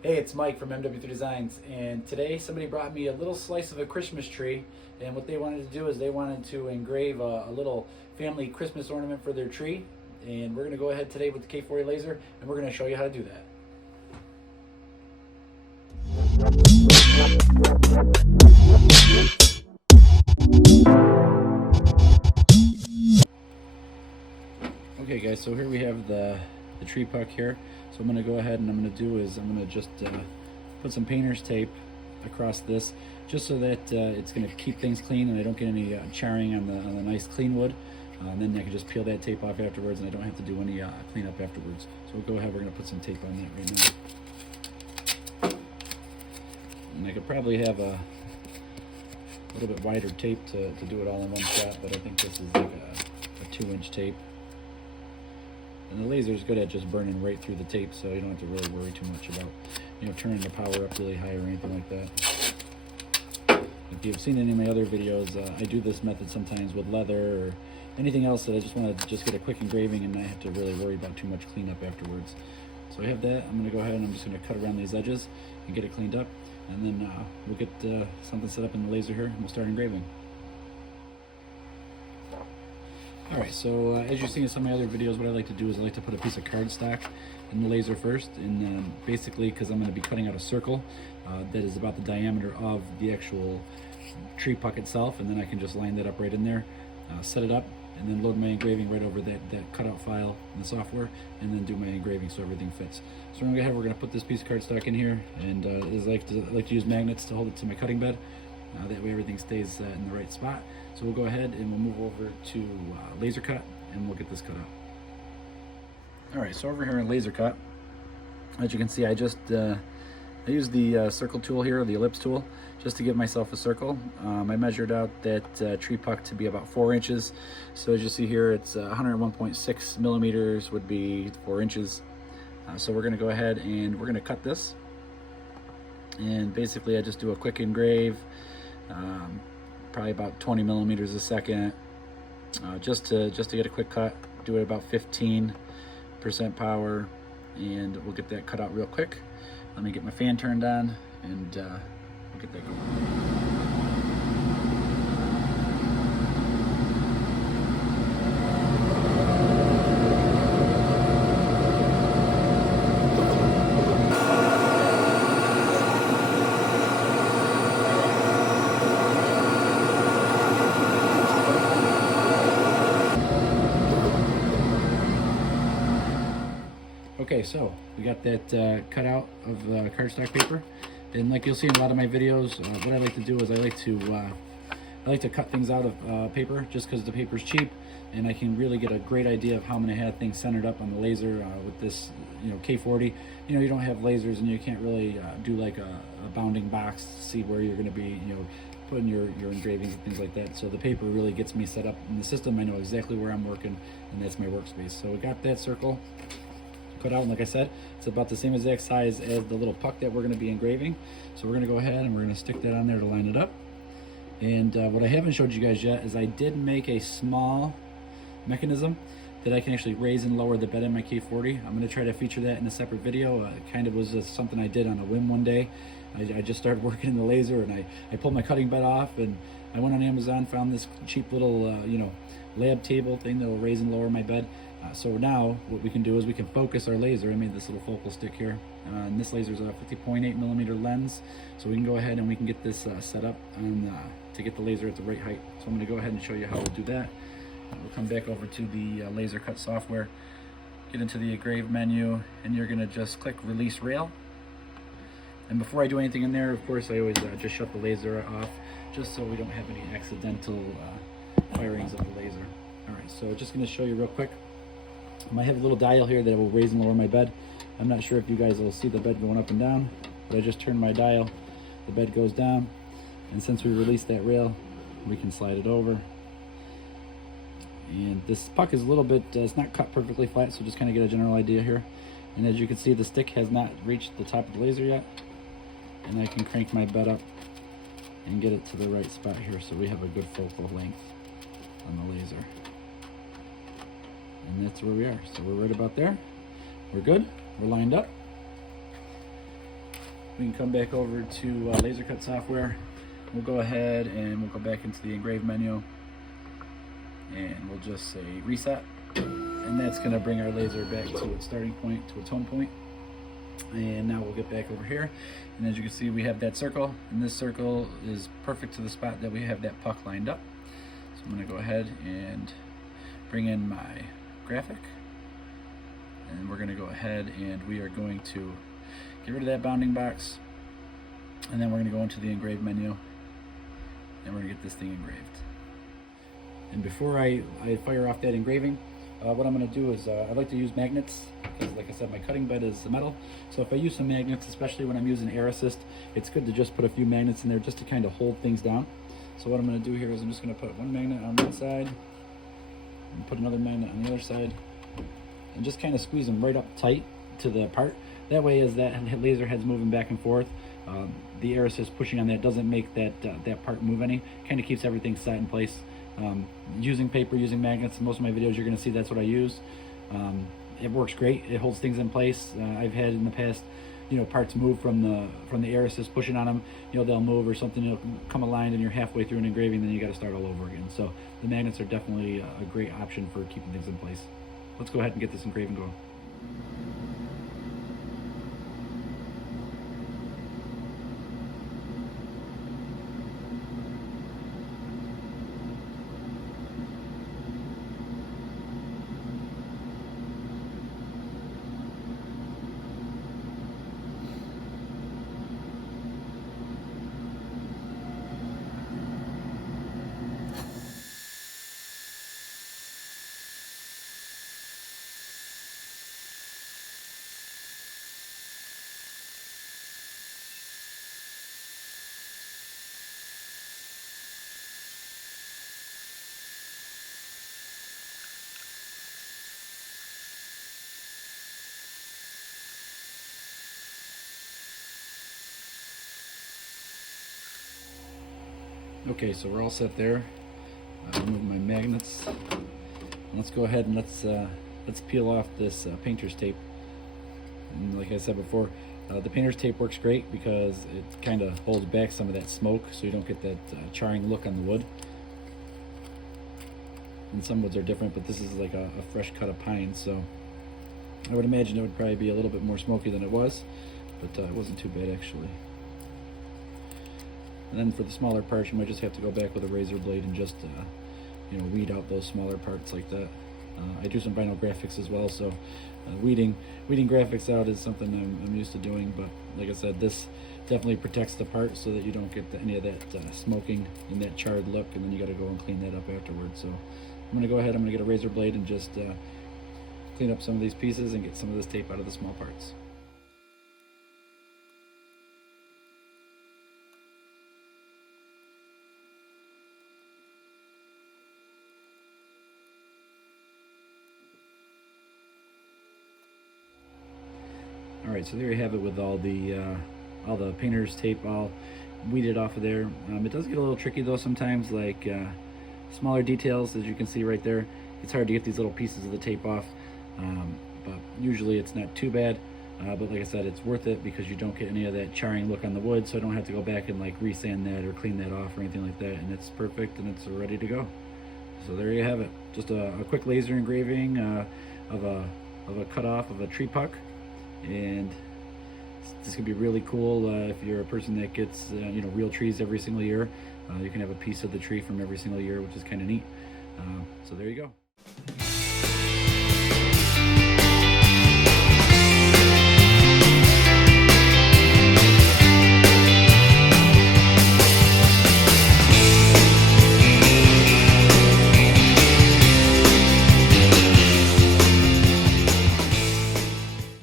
Hey, it's Mike from MW3 Designs, and today somebody brought me a little slice of a Christmas tree, and what they wanted to do is they wanted to engrave a little family Christmas ornament for their tree, and we're going to go ahead today with the K40 laser, and we're going to show you how to do that. Okay guys, so here we have the tree puck here. So I'm going to go ahead and I'm going to do is I'm going to just put some painter's tape across this, just so that it's going to keep things clean and I don't get any charring on the nice clean wood. And then I can just peel that tape off afterwards, and I don't have to do any cleanup afterwards. So we'll go ahead, we're going to put some tape on that right now. And I could probably have a little bit wider tape to do it all in one shot, but I think this is like a 2-inch tape. And the laser is good at just burning right through the tape, so you don't have to really worry too much about, turning the power up really high or anything like that. If you've seen any of my other videos, I do this method sometimes with leather or anything else that I just want to get a quick engraving and not have to really worry about too much cleanup afterwards. So I have that. I'm going to go ahead and I'm just going to cut around these edges and get it cleaned up, and then we'll get something set up in the laser here and we'll start engraving. Alright, so as you've seen in some of my other videos, what I like to do is I like to put a piece of cardstock in the laser first, and basically because I'm going to be cutting out a circle that is about the diameter of the actual tree puck itself, and then I can just line that up right in there, set it up, and then load my engraving right over that cutout file in the software, and then do my engraving so everything fits. So we're going to put this piece of cardstock in here, and I like to use magnets to hold it to my cutting bed. That way everything stays in the right spot. So we'll go ahead and we'll move over to laser cut, and we'll get this cut out. Alright, so over here in laser cut, as you can see, I used the circle tool here, the ellipse tool, just to give myself a circle. I measured out that tree puck to be about 4 inches. So as you see here, it's 101.6 millimeters would be 4 inches. So we're going to go ahead and we're going to cut this. And basically I just do a quick engrave, probably about 20 millimeters a second, just to get a quick cut. Do it about 15% power, and we'll get that cut out real quick. Let me get my fan turned on, and we'll get that going. Okay, so we got that cut out of cardstock paper, and like you'll see in a lot of my videos, what I like to do is I like to cut things out of paper, just because the paper is cheap, and I can really get a great idea of how I'm going to have things centered up on the laser with this, K40. You don't have lasers, and you can't really do like a bounding box to see where you're going to be, putting your engravings and things like that. So the paper really gets me set up in the system. I know exactly where I'm working, and that's my workspace. So we got that circle cut out, and like I said, it's about the same exact size as the little puck that we're going to be engraving. So we're going to go ahead and we're going to stick that on there to line it up. And what I haven't showed you guys yet is I did make a small mechanism that I can actually raise and lower the bed in my K40. I'm going to try to feature that in a separate video. It kind of was just something I did on a whim one day. I just started working in the laser, and I pulled my cutting bed off, and I went on Amazon, found this cheap little lab table thing that will raise and lower my bed. So now what we can do is we can focus our laser. I made this little focal stick here, and this laser is a 50.8 millimeter lens, so we can go ahead and we can get this set up to get the laser at the right height. So I'm going to go ahead and show you how we'll do that. We'll come back over to the laser cut software, get into the engrave menu, and you're going to just click release rail. And before I do anything in there, of course, I always just shut the laser off, just so we don't have any accidental firings of the laser. Alright, so just going to show you real quick. I have a little dial here that will raise and lower my bed. I'm not sure if you guys will see the bed going up and down, but I just turn my dial, the bed goes down, and since we released that rail, we can slide it over. And this puck is a little bit, it's not cut perfectly flat, so just kind of get a general idea here. And as you can see, the stick has not reached the top of the laser yet, and I can crank my bed up and get it to the right spot here, so we have a good focal length on the laser. And that's where we are. So we're right about there. We're good. We're lined up. we can come back over to laser cut software. We'll go ahead and we'll go back into the engrave menu, and we'll just say reset, and that's going to bring our laser back to its starting point, to its home point. And now we'll get back over here, and as you can see, we have that circle, and this circle is perfect to the spot that we have that puck lined up. So I'm going to go ahead and bring in my graphic, and we're going to go ahead and we are going to get rid of that bounding box, and then we're going to go into the engrave menu, and we're going to get this thing engraved. And before I fire off that engraving, what I'm going to do is I like to use magnets, because like I said, my cutting bed is metal. So if I use some magnets, especially when I'm using air assist, it's good to just put a few magnets in there just to kind of hold things down. So what I'm going to do here is I'm just going to put one magnet on one side and put another magnet on the other side, and just kind of squeeze them right up tight to the part. That way, as that laser head's moving back and forth, the air assist pushing on that doesn't make that part move any. Kind of keeps everything set in place. Using paper, using magnets, in most of my videos you're going to see that's what I use. It works great. It holds things in place. I've had in the past, parts move from the air assist pushing on them. They'll move or something. It'll come aligned, and you're halfway through an engraving, then you got to start all over again. So the magnets are definitely a great option for keeping things in place. Let's go ahead and get this engraving going. Okay, so we're all set there. Remove my magnets. Let's go ahead and let's peel off this painter's tape. And like I said before, the painter's tape works great because it kind of holds back some of that smoke, so you don't get that charring look on the wood. And some woods are different, but this is like a fresh cut of pine, so I would imagine it would probably be a little bit more smoky than it was, but it wasn't too bad actually. And then for the smaller parts, you might just have to go back with a razor blade and just weed out those smaller parts like that. I do some vinyl graphics as well, so weeding graphics out is something I'm used to doing. But like I said, this definitely protects the part so that you don't get any of that smoking and that charred look, and then you got to go and clean that up afterwards. So I'm going to go ahead, I'm going to get a razor blade and just clean up some of these pieces and get some of this tape out of the small parts. Alright, so there you have it with all the painter's tape all weeded off of there. It does get a little tricky though sometimes, like smaller details, as you can see right there. It's hard to get these little pieces of the tape off, but usually it's not too bad. But like I said, it's worth it because you don't get any of that charring look on the wood, so I don't have to go back and like resand that or clean that off or anything like that, and it's perfect and it's ready to go. So there you have it, just a quick laser engraving of a cutoff of a tree puck. And this could be really cool if you're a person that gets real trees every single year. You can have a piece of the tree from every single year, which is kind of neat. So there you go.